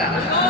평